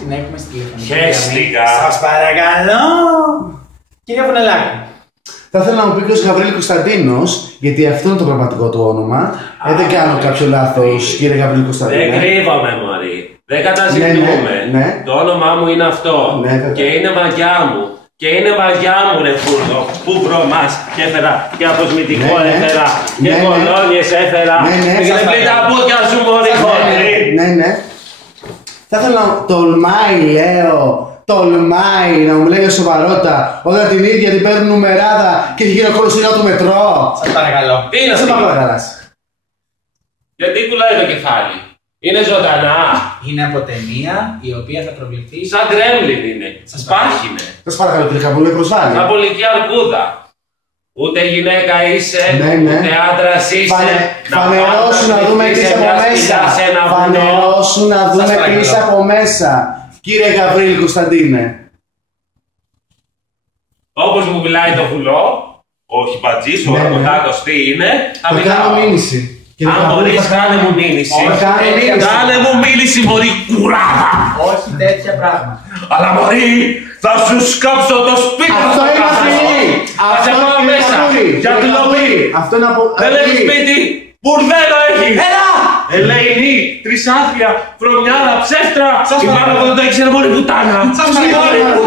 Την έχουμε στη τηλεφωνική. Χαίστηκα. Σας παρακαλώ. Κυρία Φωνελάκη. Θα ήθελα να μου πει και ο Γαβρίλη Κωνσταντίνος, γιατί αυτό είναι το πραγματικό του όνομα. Δεν κάνω κάποιο λάθος, κύριε Γαβρίλη Κωνσταντίνο. Δεν κρύβομαι, Μωρή. Δεν καταζητούμε. Ναι. Το όνομά μου είναι αυτό. Ναι, και είναι μαγιά μου. Και είναι μαγιά μου, ρε φούρνο. Πού βρωμάς και έφερα και αποσμητικό έφερα. Και κολόνιες έφερα. Και πλήν τα πόδια σου, Μωρή. Ναι. Θα ήθελα να τολμάει, λέω. Τολμάει να μου λέει σοβαρότητα όταν την ίδια την παίρνουν νουμεράδα και έχει γίνει ο κόλλος του μετρό. Σας παρακαλώ. Τι είναι αυτό? Γιατί πουλάει το κεφάλι? Είναι ζωντανά. Είναι από ταινία η οποία θα προβληθεί. Σαν Gremlin είναι. Σας πάχινε. Σας παρακαλώ, κύριε Καβούλη, προσβάλλει. Σαν πολική αρκούδα. Ούτε γυναίκα είσαι, ούτε άντρας είσαι. Φανερώσου να δούμε τι από μέσα. Φανερώσου να δούμε τι από μέσα. Κύριε Γαβρίλη Κωνσταντίνε. Όπως μου μιλάει το βουλό, όχι πατζής, ο Ραμοντάκος τι είναι, θα κάνω μήνυση. Αν μπορείς, κάνε μου μήνυση. Κάνε μου μήνυση, μωρή κουράδα. Όχι τέτοια πράγματα. Αλλά μωρή, θα σου σκάψω το σπίτι. Αυτό είναι αφιλή. Θα σε πάω μέσα. Για κλοπή. Δεν έχει σπίτι. Μπουρδέλο έχει. Έλα! Ελεηνή, τρισάθλια, βρωμιάρα, ψεύτρα. Η μάνα μου δεν το ήξερε, μωρή πουτάνα. Σας παρακαλώ.